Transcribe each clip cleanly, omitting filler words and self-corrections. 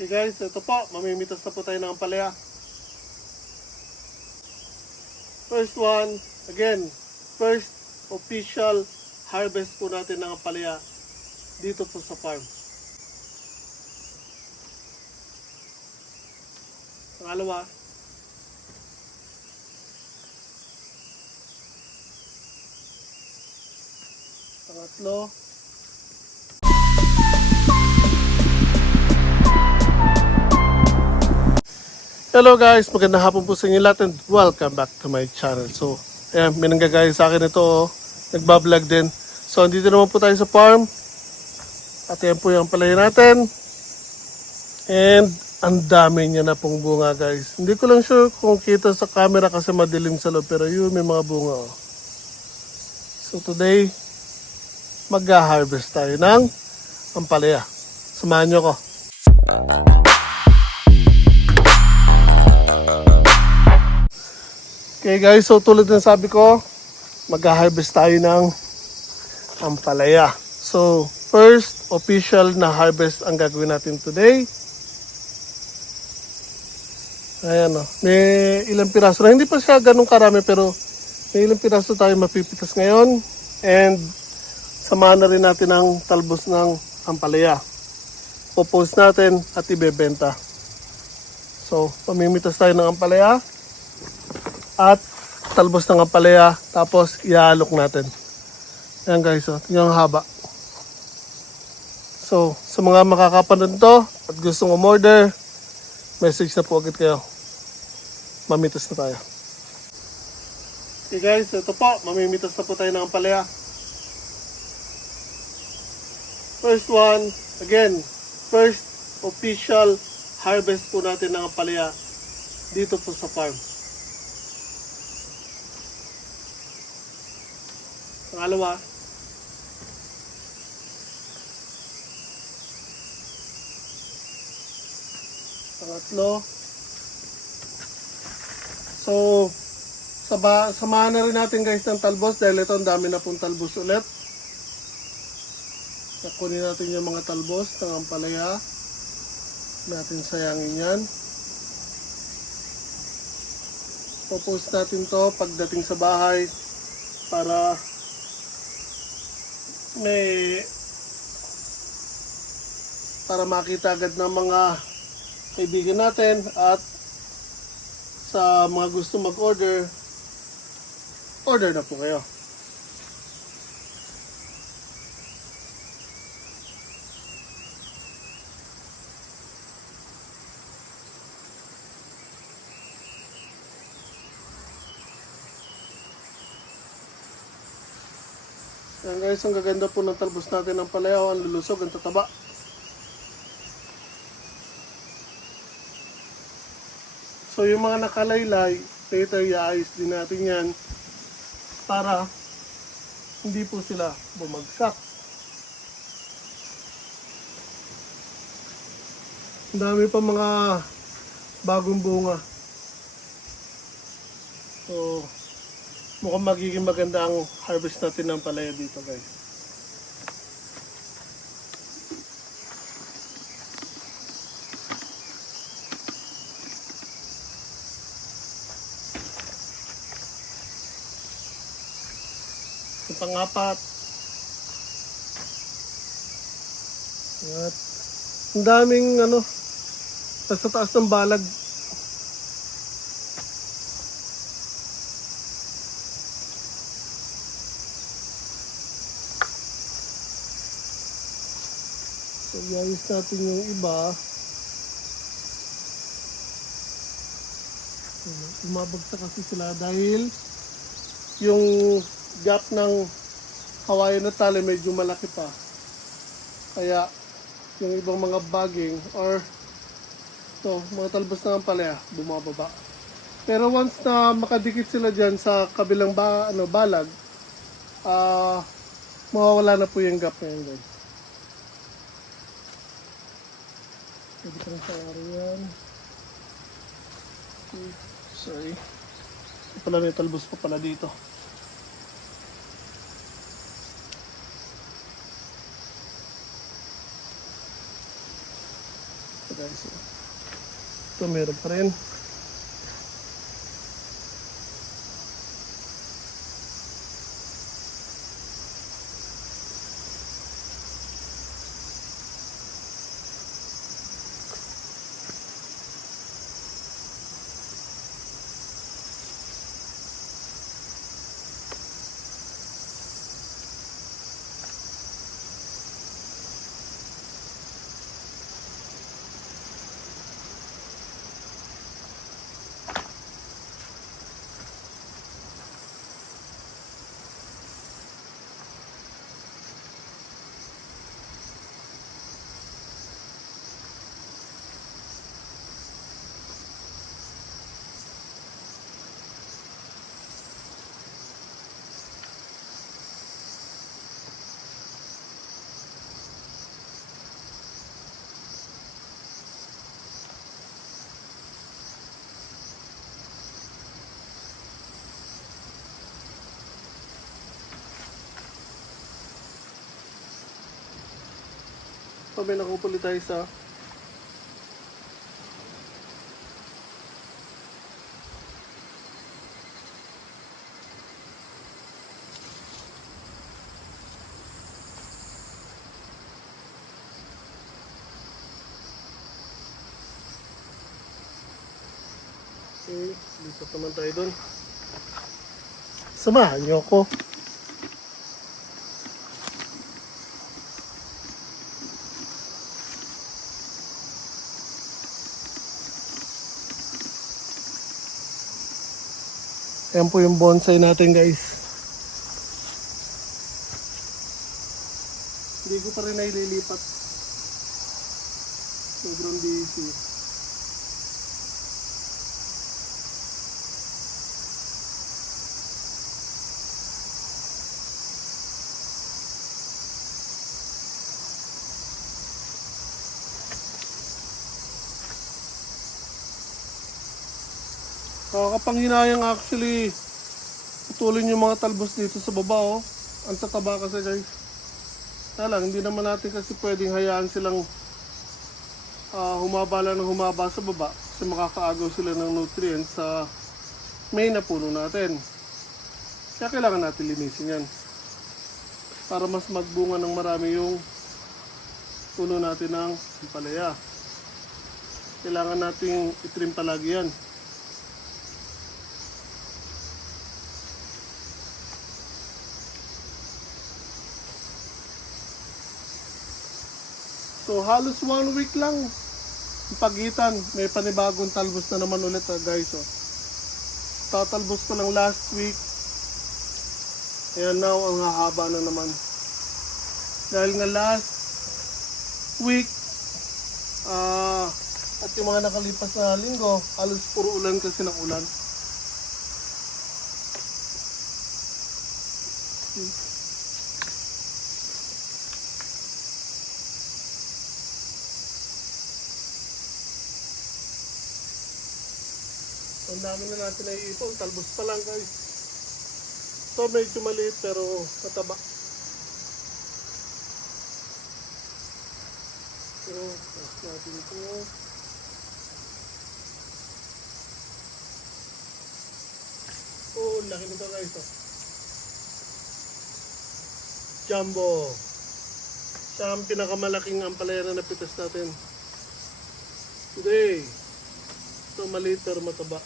Okay guys, ito po, mamimitas na po tayo ng ampalaya. First one, again, first official harvest po natin ng ampalaya dito po sa farm. Pangalawa, pangatlo, hello guys, magandang hapon po sa inyo lahat and welcome back to my channel. So, ayan, may nanggagaya sa akin ito, nagbablog din. So, andito naman po tayo sa farm. At ayan po yung palay natin. And, ang dami niya na pong bunga guys. Hindi ko lang sure kung kita sa camera kasi madilim sa loob. Pero yun, may mga bunga. Oh. So, today, mag-harvest tayo ng ampalaya. Samahan nyo ko. Okay guys, so tulad ng sabi ko, mag-harvest tayo ng ampalaya. So, first official na harvest ang gagawin natin today. Ayan o, may ilang piraso na. Hindi pa siya ganun karami pero may ilang piraso tayo mapipitas ngayon. And samahan na rin natin ang talbos ng ampalaya. Popost natin at ibebenta. So, pamimitas tayo ng ampalaya. At talbos ng ampalaya, tapos iaalok natin. Ayan guys, oh, yung haba. So, sa mga makakapanood to at gustong umorder, message na po agad kayo. Mamitas na tayo. Okay guys, ito po, mamimitas na po tayo ng ampalaya. First one, again, first official harvest po natin ng ampalaya dito po sa farm. Pangalawa, pangatlo. So, samahan na rin natin guys ng talbos dahil ito ang dami na pong talbos ulit. Kunin natin yung mga talbos ng ampalaya. Natin sayangin yan. Popost natin to pagdating sa bahay para makita agad ng mga kaibigan natin at sa mga gusto mag-order, order na po kayo. Yan guys, ang gaganda po ng talbos natin ng palaya, ang lulusog, ang tataba. So yung mga nakalaylay, later iayos din natin yan para hindi po sila bumagsak. Ang dami pa mga bagong bunga. So, mukhang magiging maganda ang harvest natin ng palaya dito guys. Yung pang-apat. At ang daming sa taas ng balag. So, iayos natin yung iba. Umabagsak kasi sila dahil yung gap ng Hawaiian na tali medyo malaki pa. Kaya, yung ibang mga bagging or mga talbos ng ampalaya, bumababa. Pero once na makadikit sila dyan sa kabilang balag, mawawala na po yung gap na yun guys. Pwede kang sayari yan. Sorry. Pala may talbos pa pala dito. guys. Ito meron pa rin. So may nakupuli tayo sa okay, lipat naman tayo dun. Samahan niyo ako. Ayan po yung bonsai natin guys. Hindi ko pa rin naililipat. Sobrang busy. Nakakapanghinayang actually putulin yung mga talbos dito sa baba oh. Ang tataba kasi guys. Kaya lang, hindi naman natin kasi pwedeng hayaan silang humaba lang ng humaba sa baba kasi makakaagaw sila ng nutrients sa main na puno natin. Kaya kailangan natin linisin yan para mas magbunga ng marami yung puno natin ng ampalaya. Kailangan natin itrim palagi yan. So halos 1 week lang ang pagitan, may panibagong talbos na naman ulit guys. Oh. Tatalbos ko lang last week. Ayan now ang hahaba na naman. Dahil nga last week at yung mga nakalipas na linggo, halos puro ulan kasi ng ulan. Ang dami na natin naiipon, talbos pa lang guys. So medyo maliit pero mataba. So, natin ito. Oh, laki nito guys. Oh. Jumbo. Siya ang pinakamalaking ampalaya na napitas natin today. So maliit pero mataba.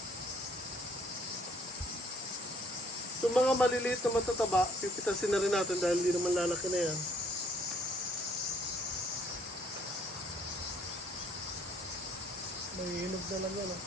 So mga maliliit na matataba, pipitasin na rin natin dahil hindi naman lalaki na yan. May hinog na lang yan. Oh.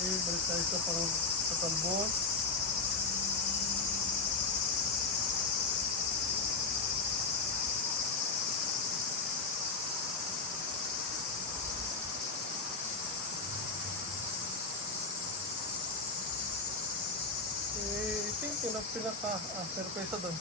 Okay, balik tayo sa talbos. I think pinaka pero pa isa doon.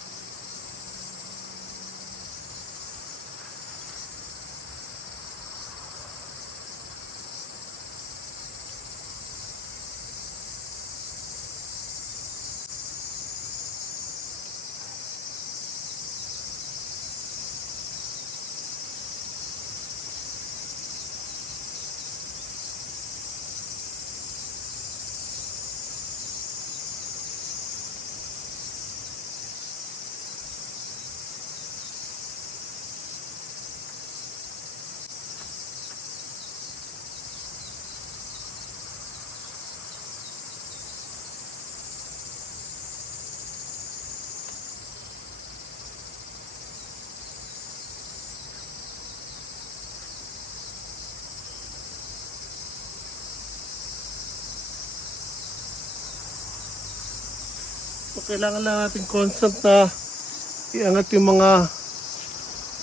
So kailangan lang natin constant na iangat yung mga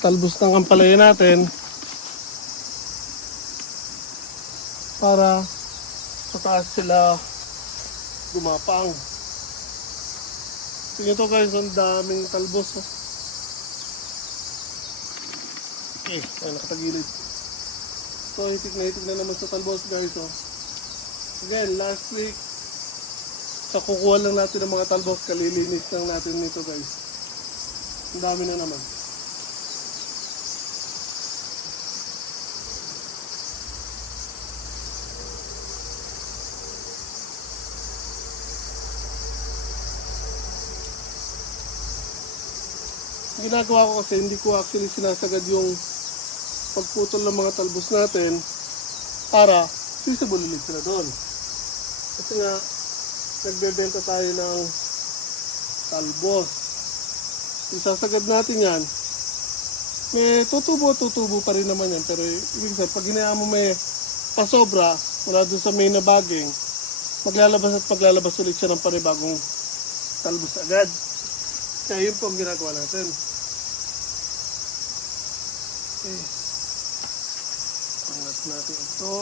talbos ng ampalaya natin para sa taas sila gumapang. Tingnan to guys, ang daming talbos. Oh. Okay, ay nakatagilid. So hitik na naman sa talbos guys. Oh. Again, last week sa kukuha lang natin ng mga talbos, kalilinis lang natin nito guys. Ang dami na naman. Ginagawa ko kasi hindi ko actually sinasagad yung pagputol ng mga talbos natin para visible ulit sila doon. Kasi nga nagbebenta tayo ng talbos. Isasagad natin yan, may tutubo pa rin naman yan. Pero ibig sabihin, pag hinayaan mo may pasobra mula doon sa main na bagging, maglalabas ulit siya ng panibagong talbos agad. Kaya yun po ang ginagawa natin. Okay. Angat natin ito.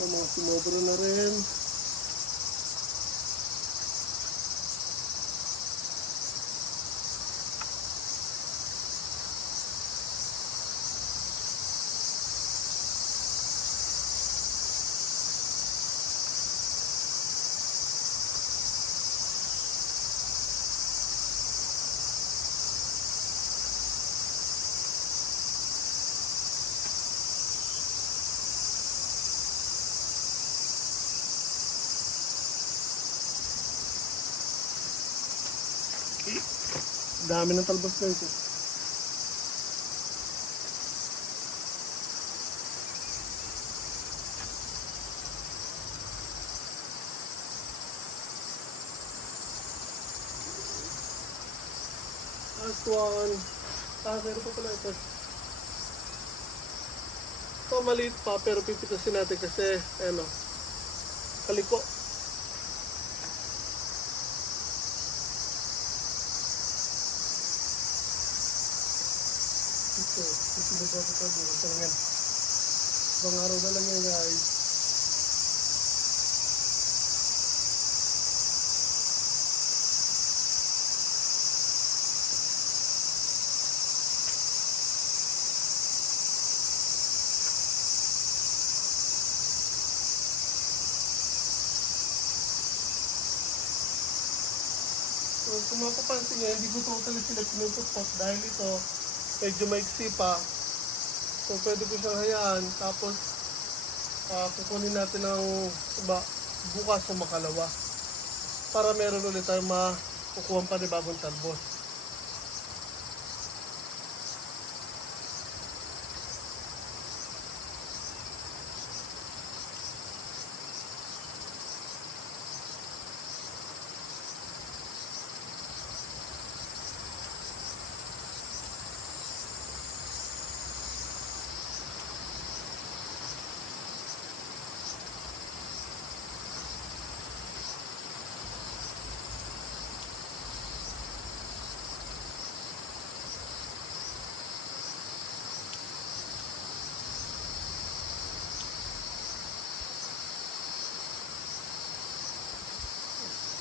So, mga sumobra na rin. Dami ng talbos guys. Last one. Meron pa pala ito. Ito maliit pa pero pipitasin natin kasi ano, kaliko. Ibang araw na lang yan guys. So kung mapapansin nyo, hindi ko totally sila pinututok dahil ito medyo maiksi pa. So pwede ko siyang hayaan, tapos kukunin natin ng bukas o makalawa para meron ulit tayong makukuha pa ni bagong talbos.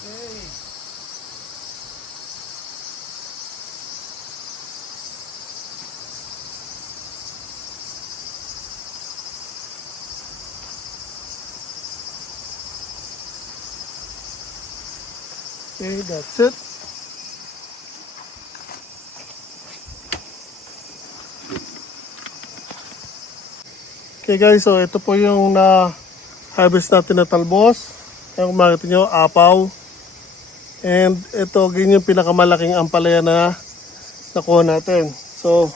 Okay. Okay, that's it. Okay guys, so ito po yung na-harvest natin na talbos. Kaya kung makita nyo, apaw. And ito, ganyan yung pinakamalaking ampalaya na nakuha natin. So,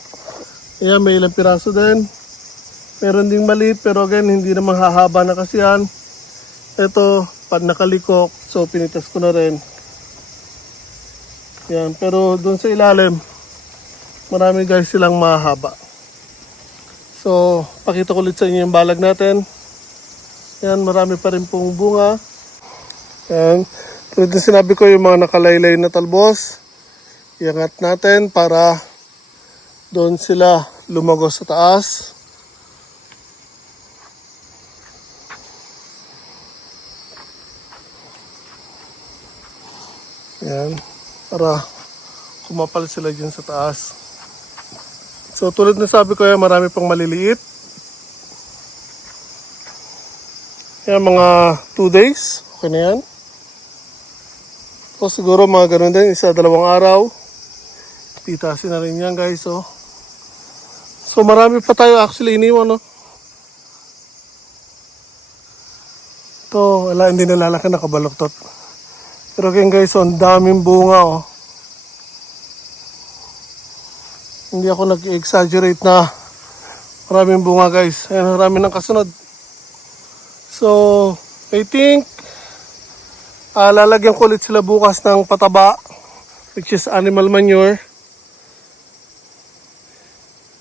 ayan, may ilang piraso din. Meron ding maliit, pero again, hindi naman hahaba na kasi yan. Ito, pag nakalikok, so pinitas ko na rin. Yan, pero dun sa ilalim, marami guys silang mahaba. So, pakita ko ulit sa inyo yung balag natin. Yan, marami pa rin pong bunga. Yan. Tulad na sinabi ko, yung mga nakalaylay na talbos, iangat natin para doon sila lumago sa taas. Yan, para kumapal sila dyan sa taas. So tulad na sabi ko, yan, marami pang maliliit. Yan, mga 2 days. Okay na yan. So siguro mga ganun din, 1-2 araw. Pitasin na rin yan guys. Oh. So marami pa tayo actually iniwan. No? Ito, wala, hindi nalalaki, nakabaluktot. Pero again guys, oh, ang daming bunga. Oh. Hindi ako nag-exaggerate na maraming bunga guys. Ayan, marami ng kasunod. So, I think lalagyan ko ulit sila bukas ng pataba, which is animal manure.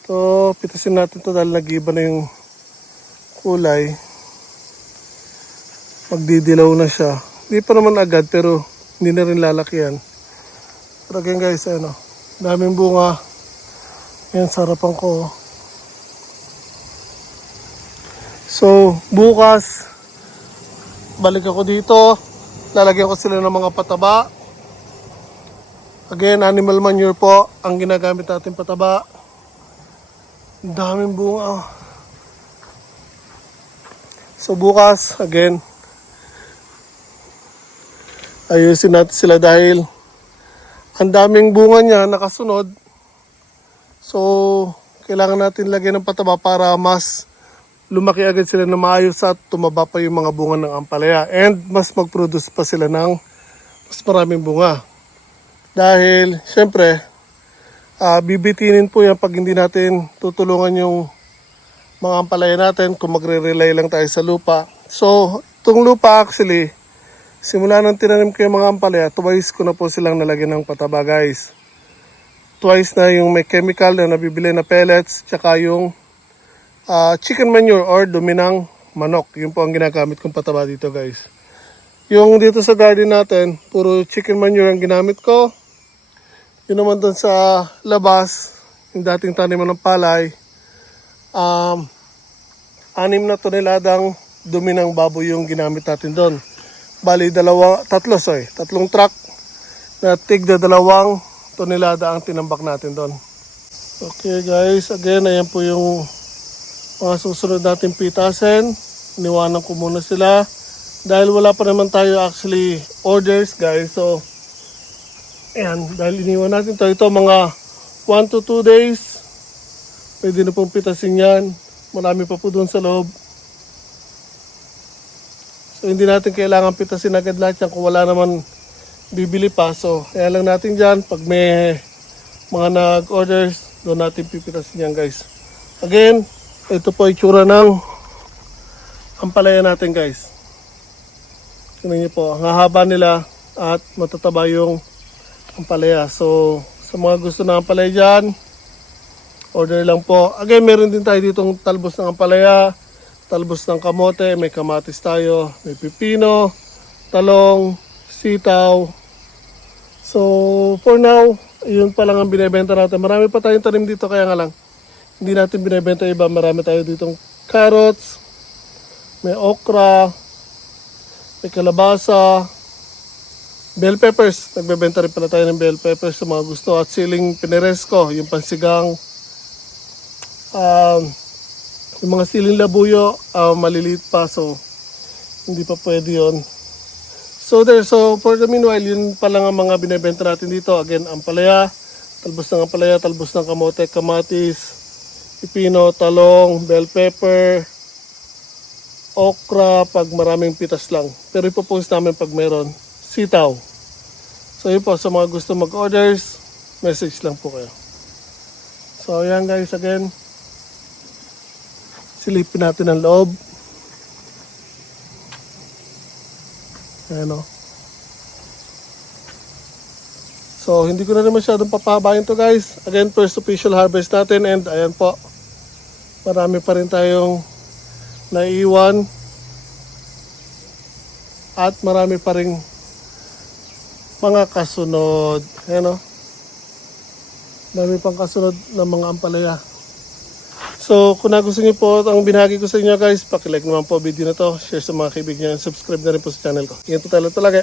So, pitasin natin to dahil nag-iba na yung kulay. Magdidilaw na siya. Hindi pa naman agad pero hindi na rin lalaki yan. Pero again guys, ano, daming bunga. Yan, sarapan ko. So, bukas, balik ako dito. Lalagyan ko sila ng mga pataba. Again, animal manure po ang ginagamit natin pataba. Ang daming bunga. So bukas, again, ayusin natin sila dahil ang daming bunga niya nakasunod. So, kailangan natin lagyan ng pataba para mas lumaki agad sila na maayos at tumaba pa yung mga bunga ng ampalaya. And mas mag-produce pa sila ng mas maraming bunga. Dahil, syempre, bibitinin po yan pag hindi natin tutulungan yung mga ampalaya natin kung magre-rely lang tayo sa lupa. So, itong lupa actually, simula nang tinanim ko yung mga ampalaya, twice ko na po silang nalagyan ng pataba guys. Twice na yung may chemical na nabibili na pellets, tsaka yung chicken manure or dumi ng manok. Yun po ang ginagamit kong pataba dito guys. Yung dito sa garden natin, puro chicken manure ang ginamit ko. Yun naman doon sa labas, yung dating taniman ng palay, 6 na toneladang dumi ng baboy yung ginamit natin doon. Bali, 3 truck na tigda 2 tonelada ang tinambak natin doon. Okay guys, again, ayan po yung mga susunod natin pitasin. Iniwanan ko muna sila dahil wala pa naman tayo actually orders guys. So ayan, dahil iniwan natin to, ito mga 1 to 2 days pwede na pong pitasin yan. Marami pa po doon sa loob. So hindi natin kailangan pitasin agad lahat yan kung wala naman bibili pa. So kaya lang natin dyan, pag may mga nag-orders, doon natin pipitasin yan guys. Again, ito po ay tsura ng ampalaya natin guys. Tingnan niyo po, ang hahaba nila at matataba yung ampalaya. So, sa mga gusto ng ampalaya dyan, order lang po. Again, meron din tayo ditong talbos ng ampalaya, talbos ng kamote, may kamatis tayo, may pipino, talong, sitaw. So, for now, yun pa lang ang binibenta natin. Marami pa tayong tanim dito, kaya nga lang hindi natin binibenta iba. Marami tayo ditong carrots, may okra, may kalabasa, bell peppers. Nagbebenta rin pala tayo ng bell peppers sa mga gusto. At siling pineresco, yung pansigang. Yung mga siling labuyo, maliliit pa. So, hindi pa pwede yun. So, for the meanwhile, yun pa lang ang mga binibenta natin dito. Again, ampalaya, talbos ng ampalaya, talbos ng kamote, kamatis, pipino, talong, bell pepper, okra pag maraming pitas lang. Pero ipopost namin pag meron. Sitaw. So yun po, sa mga gusto mag-orders, message lang po kayo. So ayan guys, again, silipin natin ang loob. Ayan o. So hindi ko na rin masyadong papahabayin to guys. Again, first official harvest natin and ayan po. Marami pa rin tayong naiiwan. At marami pa rin mga kasunod. Ayan o. Dami pang kasunod ng mga ampalaya. So, kung nagustuhan niyo po ang binahagi ko sa inyo guys, pakilike naman po video na to, share sa mga kaibigan niyo, and subscribe na rin po sa channel ko. Ingat po tayo talaga.